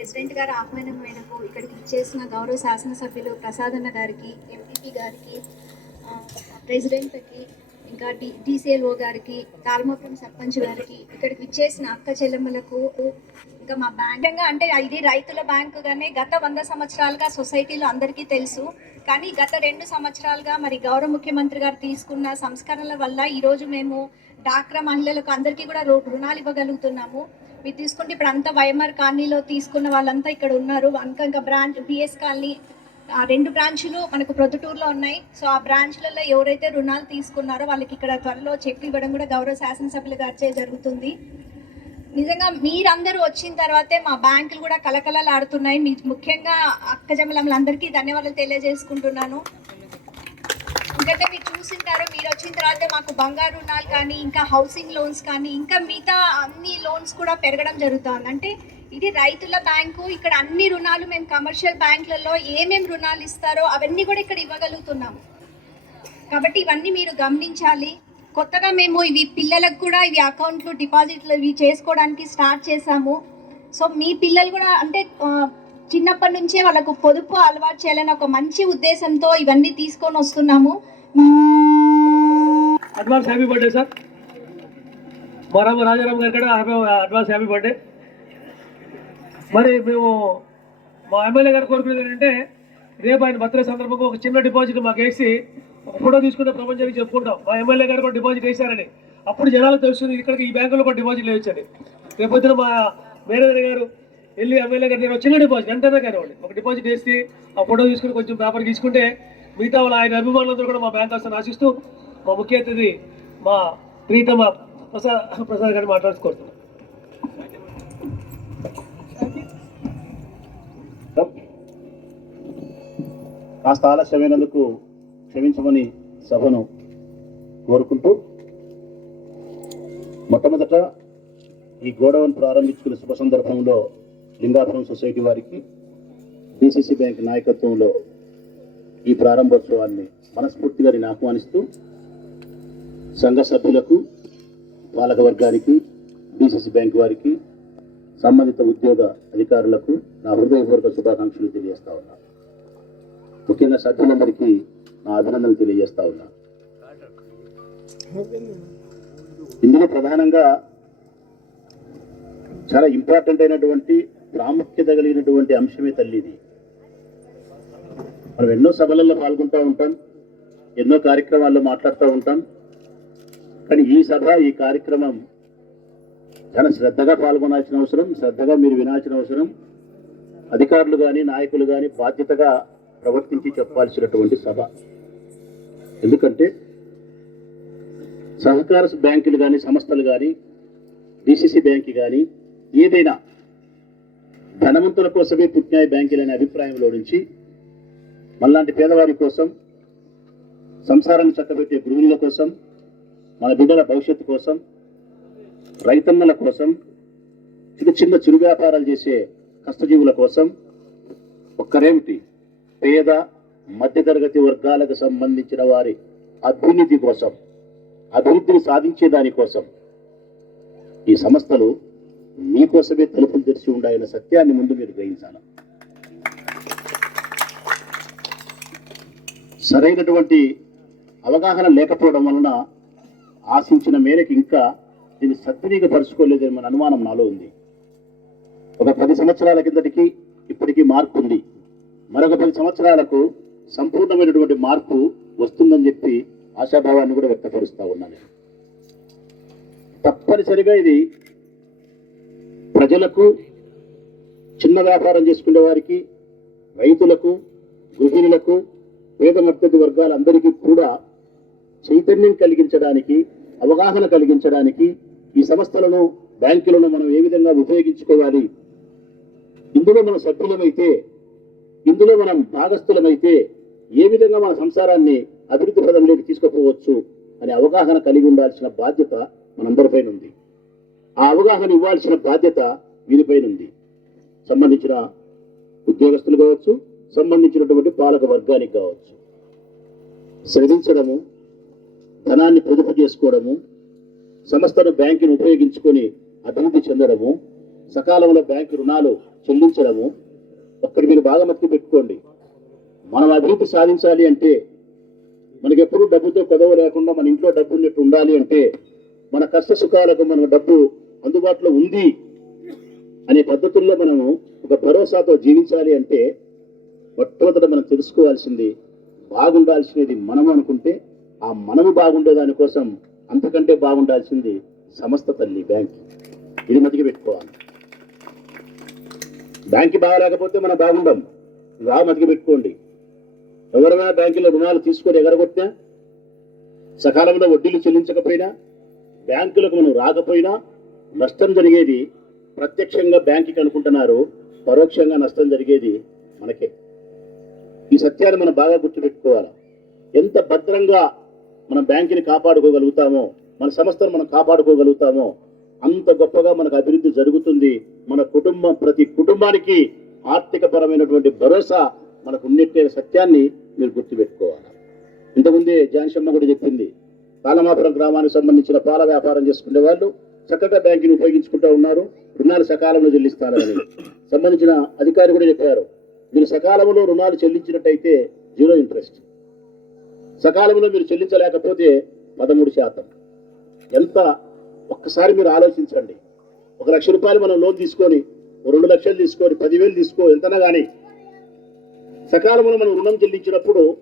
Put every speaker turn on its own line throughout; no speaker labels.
President గారి ఆహ్వానం మేరకు ఇక్కడికి ఇచ్చేసిన గౌరవ శాసనసభ్యులు ప్రసాదన్న గారికి ఎంపీపీ గారికి ప్రెసిడెంట్కి ఇంకా డి డిసిఎల్ఓ గారికి తాల్మపురం సర్పంచ్ గారికి ఇక్కడికి ఇచ్చేసిన అక్క చెల్లెమ్మలకు ఇంకా మా బ్యాంక్ అంటే ఇది రైతుల బ్యాంకుగానే గత వంద సంవత్సరాలుగా సొసైటీలో అందరికీ తెలుసు. కానీ గత రెండు సంవత్సరాలుగా మరి గౌరవ ముఖ్యమంత్రి గారు తీసుకున్న సంస్కరణల వల్ల ఈరోజు మేము డాక్రా మహిళలకు అందరికీ కూడా రుణాలు ఇవ్వగలుగుతున్నాము. మీరు తీసుకుంటే ఇప్పుడు అంతా వైఎంఆర్ కాలనీలో తీసుకున్న వాళ్ళంతా ఇక్కడ ఉన్నారు. ఇంకా ఇంకా బ్రాంచ్ బిఎస్ కాలనీ ఆ రెండు బ్రాంచ్లు మనకు ప్రొద్దుటూరులో ఉన్నాయి. సో ఆ బ్రాంచ్లలో ఎవరైతే రుణాలు తీసుకున్నారో వాళ్ళకి ఇక్కడ త్వరలో చెక్ ఇవ్వడం కూడా గౌరవ శాసనసభ్యులు గారిచే జరుగుతుంది. నిజంగా మీరందరూ వచ్చిన తర్వాతే మా బ్యాంకులు కూడా కలకలలాడుతున్నాయి మీ ముఖ్యంగా అక్కజమ్మలందరికీ ధన్యవాదాలు తెలియజేసుకుంటున్నాను. ఎందుకంటే మీరు చూసింటారు మీరు వచ్చిన తర్వాత మాకు బంగారు రుణాలు కానీ ఇంకా హౌసింగ్ లోన్స్ కానీ ఇంకా మిగతా అన్ని లోన్స్ కూడా పెరగడం జరుగుతుంది. అంటే ఇది రైతుల బ్యాంకు ఇక్కడ అన్ని రుణాలు మేము కమర్షియల్ బ్యాంకులలో ఏమేమి రుణాలు ఇస్తారో అవన్నీ కూడా ఇక్కడ ఇవ్వగలుగుతున్నాము కాబట్టి ఇవన్నీ మీరు గమనించాలి. కొత్తగా మేము ఇవి పిల్లలకు కూడా ఇవి అకౌంట్లు డిపాజిట్లు ఇవి చేసుకోవడానికి స్టార్ట్ చేశాము. సో మీ పిల్లలు కూడా అంటే చిన్నప్పటి నుంచే వాళ్ళకు పొదుపు అలవాటు చేయాలని ఒక మంచి ఉద్దేశంతో ఇవన్నీ తీసుకొని వస్తున్నాము.
అడ్వాన్స్ హ్యాపీ బర్త్డే సార్ మరమ్మ రాజారాం గారి కూడా హ్యాపీ అడ్వాన్స్ హ్యాపీ బర్త్డే మరి మేము మా ఎమ్మెల్యే గారు కోరుకునేది ఏంటంటే రేపు ఆయన బర్త్డే సందర్భంగా ఒక చిన్న డిపాజిట్ మాకు వేసి ఒక ఫోటో తీసుకుంటే ప్రపంచానికి చెప్పుకుంటాం. మా ఎమ్మెల్యే గారు కూడా డిపాజిట్ వేశారని. అప్పుడు జనాలకు తెలుస్తుంది ఇక్కడికి ఈ బ్యాంకులో కూడా డిపాజిట్ వేయొచ్చండి రేపొద్దున మా మేనేజర్ గారు వెళ్ళి ఎమ్మెల్యే గారు నేను వచ్చిన చిన్న డిపాజిట్ ఎంతైనా కానివ్వండి ఒక డిపాజిట్ వేసి ఆ ఫోటో తీసుకుని కొంచెం పేపర్ తీసుకుంటే మిగతా వాళ్ళ ఆయన అభిమానులందరూ కూడా మా బ్యాంక్ వస్తాను ఆశిస్తూ మా ముఖ్య అతిథి మా ప్రీతమ ప్రసాద్ ప్రసాద్ గారిని మాట్లాడుకోరుతున్నాం
కాస్త ఆలస్యమైనందుకు క్షమించమని సభను కోరుకుంటూ మొట్టమొదట ఈ గోడౌన్ ప్రారంభించుకున్న శుభ సందర్భంలో లింగాపురం సొసైటీ వారికి డిసిసి బ్యాంక్ నాయకత్వంలో ఈ ప్రారంభోత్సవాన్ని మనస్ఫూర్తిగా నేను ఆహ్వానిస్తూ సంఘ సభ్యులకు పాలక వర్గానికి డిసిసి బ్యాంక్ వారికి సంబంధిత ఉద్యోగ అధికారులకు నా హృదయపూర్వక శుభాకాంక్షలు తెలియజేస్తా ఉన్నా. ముఖ్యంగా సభ్యులందరికీ నా అభినందనలు తెలియజేస్తా ఉన్నా. ఇందులో ప్రధానంగా చాలా ఇంపార్టెంట్ అయినటువంటి ప్రాముఖ్యత కలిగినటువంటి అంశమే తల్లిది. మనం ఎన్నో సభలలో పాల్గొంటూ ఉంటాం ఎన్నో కార్యక్రమాల్లో మాట్లాడుతూ ఉంటాం కానీ ఈ సభ ఈ కార్యక్రమం చాలా శ్రద్ధగా పాల్గొనాల్సిన అవసరం శ్రద్ధగా మీరు వినాల్సిన అవసరం. అధికారులు కానీ నాయకులు కానీ బాధ్యతగా ప్రవర్తించి చెప్పాల్సినటువంటి సభ. ఎందుకంటే సహకార బ్యాంకులు కానీ సంస్థలు కానీ డిసిసి బ్యాంక్ కానీ ఏదైనా ధనవంతుల కోసమే పుట్టినాయి బ్యాంకులు అనే అభిప్రాయంలో నుంచి మనలాంటి పేదవారి కోసం సంసారాన్ని చక్కబెట్టే గృహిణుల కోసం మన బిడ్డల భవిష్యత్తు కోసం రైతన్నల కోసం చిన్న చిన్న చిరు వ్యాపారాలు చేసే కష్టజీవుల కోసం ఒక్కరేమిటి? పేద మధ్యతరగతి వర్గాలకు సంబంధించిన వారి అభివృద్ధి కోసం అభివృద్ధిని సాధించే దానికోసం ఈ సంస్థలు మీకోసమే తలుపులు తెరిచి ఉండాలన్న సత్యాన్ని ముందు మీరు గ్రహించాలి. సరైనటువంటి అవగాహన లేకపోవడం వలన ఆశించిన మేరకు ఇంకా దీన్ని సద్వినియోగపరుచుకోలేదని మన అనుమానం నాలో ఉంది. ఒక పది సంవత్సరాల కిందటికి ఇప్పటికీ మార్పు ఉంది. మరొక పది సంవత్సరాలకు సంపూర్ణమైనటువంటి మార్పు వస్తుందని చెప్పి ఆశాభావాన్ని కూడా వ్యక్తపరుస్తా ఉన్నాను తప్పనిసరిగా ఇది ప్రజలకు చిన్న వ్యాపారం చేసుకునే వారికి రైతులకు గృహిణులకు పేద మద్దతు వర్గాలందరికీ కూడా చైతన్యం కలిగించడానికి అవగాహన కలిగించడానికి ఈ సంస్థలను బ్యాంకులను మనం ఏ విధంగా ఉపయోగించుకోవాలి? ఇందులో మనం సభ్యులమైతే ఇందులో మనం భాగస్థులమైతే ఏ విధంగా మన సంసారాన్ని అభివృద్ధి పదంలోకి తీసుకుపోవచ్చు అనే అవగాహన కలిగి ఉండాల్సిన బాధ్యత మనందరిపైన ఉంది ఆ అవగాహన ఇవ్వాల్సిన బాధ్యత వీరిపైన ఉంది. సంబంధించిన ఉద్యోగస్తులు కావచ్చు సంబంధించినటువంటి పాలక వర్గానికి కావచ్చు. శ్రమించడము ధనాన్ని పొదుపు చేసుకోవడము సంస్థను బ్యాంకును ఉపయోగించుకొని అభివృద్ధి చెందడము సకాలంలో బ్యాంకు రుణాలు చెల్లించడము ఒక్కటి మీరు బాగా మత్తి పెట్టుకోండి. మనం అభివృద్ధి సాధించాలి అంటే మనకి డబ్బుతో కొదవ లేకుండా మన ఇంట్లో డబ్బు ఉన్నట్టు ఉండాలి అంటే మన కష్ట సుఖాలకు మన డబ్బు అందుబాటులో ఉంది అనే పద్ధతుల్లో మనము ఒక భరోసాతో జీవించాలి అంటే మొట్టమొదట మనం తెలుసుకోవాల్సింది బాగుండాల్సినది మనం అనుకుంటే ఆ మనము బాగుండే దానికోసం అంతకంటే బాగుండాల్సింది సమస్త తల్లి బ్యాంక్. ఇది మతికి పెట్టుకోవాలి. బ్యాంక్ బాగలేకపోతే మనం బాగుండం. రా మతికి పెట్టుకోండి. ఎవరైనా బ్యాంకులో రుణాలు తీసుకొని ఎగరగొట్టినా సకాలంలో వడ్డీలు చెల్లించకపోయినా బ్యాంకులకు మనం రాకపోయినా నష్టం జరిగేది ప్రత్యక్షంగా బ్యాంకుకి అనుకుంటున్నారు పరోక్షంగా నష్టం జరిగేది మనకే. ఈ సత్యాన్ని మనం బాగా గుర్తుపెట్టుకోవాలి? ఎంత భద్రంగా మనం బ్యాంకుని కాపాడుకోగలుగుతామో మన సంస్థను మనం కాపాడుకోగలుగుతామో అంత గొప్పగా మనకు అభివృద్ధి జరుగుతుంది. మన కుటుంబం ప్రతి కుటుంబానికి ఆర్థిక పరమైనటువంటి భరోసా మనకు ఉన్నట్టే సత్యాన్ని మీరు గుర్తుపెట్టుకోవాలి? ఇంతకుముందే జాన్షమ్మ కూడా చెప్పింది పాలమాపురం గ్రామానికి సంబంధించిన పాల వ్యాపారం చేసుకునే వాళ్ళు చక్కగా బ్యాంకుని ఉపయోగించుకుంటూ ఉన్నారు. రుణాలు సకాలంలో చెల్లిస్తారని. సంబంధించిన అధికారి కూడా చెప్పారు. మీరు సకాలంలో రుణాలు చెల్లించినట్టయితే జీరో ఇంట్రెస్ట్. సకాలంలో మీరు చెల్లించలేకపోతే పదమూడు శాతం. ఎంత? ఒక్కసారి మీరు ఆలోచించండి. ఒక లక్ష రూపాయలు మనం లోన్ తీసుకొని రెండు లక్షలు తీసుకొని పదివేలు తీసుకో ఎంతనా కానీ సకాలంలో మనం రుణం చెల్లించినప్పుడు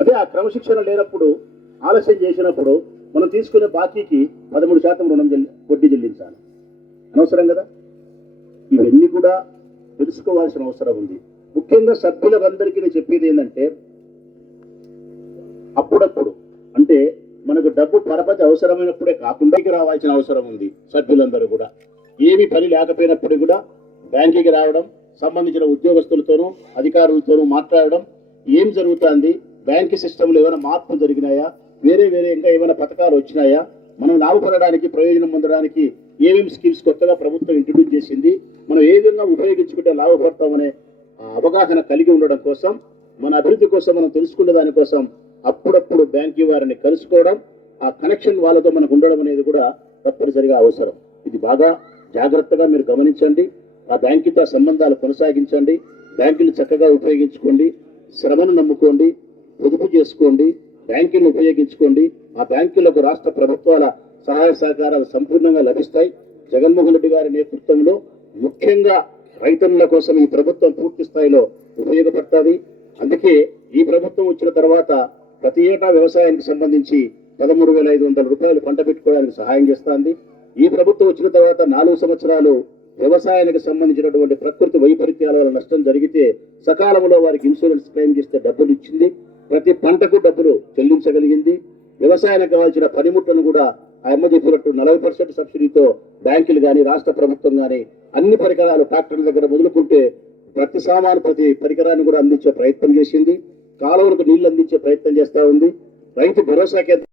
అదే ఆ క్రమశిక్షణ లేనప్పుడు ఆలస్యం చేసినప్పుడు మనం తీసుకునే బాకీకి పదమూడు శాతం రుణం చెల్లి వడ్డీ చెల్లించాలి. అనవసరం కదా? ఇవన్నీ కూడా తెలుసుకోవాల్సిన అవసరం ఉంది. ముఖ్యంగా సభ్యులందరికీ నేను చెప్పేది ఏంటంటే అప్పుడప్పుడు అంటే మనకు డబ్బు పరపతి అవసరమైనప్పుడే కాకుండా రావాల్సిన అవసరం ఉంది సభ్యులందరూ కూడా. ఏమి పని లేకపోయినప్పుడు కూడా బ్యాంకుకి రావడం సంబంధించిన ఉద్యోగస్తులతోనూ అధికారులతోనూ మాట్లాడడం ఏం జరుగుతుంది బ్యాంకు సిస్టంలో ఏమైనా మార్పులు జరిగినాయా వేరే వేరే ఇంకా ఏమైనా పథకాలు వచ్చినాయా? మనం లాభపడడానికి ప్రయోజనం పొందడానికి ఏమేమి స్కీమ్స్ కొత్తగా ప్రభుత్వం ఇంట్రడ్యూస్ చేసింది? మనం ఏ విధంగా ఉపయోగించుకుంటే లాభపడతామనే అవగాహన కలిగి ఉండడం కోసం మన అభివృద్ధి కోసం మనం తెలుసుకునే దానికోసం అప్పుడప్పుడు బ్యాంకి వారిని కలుసుకోవడం ఆ కనెక్షన్ వాళ్ళతో మనకు ఉండడం అనేది కూడా తప్పనిసరిగా అవసరం. ఇది బాగా జాగ్రత్తగా మీరు గమనించండి. ఆ బ్యాంకుతో సంబంధాలు కొనసాగించండి. బ్యాంకులు చక్కగా ఉపయోగించుకోండి. శ్రమను నమ్ముకోండి. పొదుపు చేసుకోండి. బ్యాంకులను ఉపయోగించుకోండి. ఆ బ్యాంకులకు రాష్ట్ర ప్రభుత్వాల సహాయ సహకారాలు సంపూర్ణంగా లభిస్తాయి. జగన్మోహన్ రెడ్డి గారి నేతృత్వంలో ముఖ్యంగా రైతన్నుల కోసం ఈ ప్రభుత్వం పూర్తి స్థాయిలో ఉపయోగపడుతుంది. అందుకే ఈ ప్రభుత్వం వచ్చిన తర్వాత ప్రతి ఏటా వ్యవసాయానికి సంబంధించి పదమూడు వేల ఐదు వందల రూపాయలు పంట పెట్టుకోవడానికి సహాయం చేస్తుంది. ఈ ప్రభుత్వం వచ్చిన తర్వాత నాలుగు సంవత్సరాలు వ్యవసాయానికి సంబంధించినటువంటి ప్రకృతి వైపరీత్యాల వల్ల నష్టం జరిగితే సకాలంలో వారికి ఇన్సూరెన్స్ క్లెయిమ్ చేస్తే డబ్బులు ఇచ్చింది. ప్రతి పంటకు డబ్బులు చెల్లించగలిగింది. వ్యవసాయానికి కావాల్సిన పనిముట్లను కూడా ఆ అమ్మ చెప్పినట్టు నలభై పర్సెంట్ సబ్సిడీతో బ్యాంకులు కానీ రాష్ట్ర ప్రభుత్వం కానీ అన్ని పరికరాలు ట్రాక్టర్ల దగ్గర మొదలుకుంటే ప్రతి సామాను ప్రతి పరికరాన్ని కూడా అందించే ప్రయత్నం చేసింది. కాలువలకు నీళ్ళు అందించే ప్రయత్నం చేస్తా ఉంది. రైతు భరోసా కేంద్రం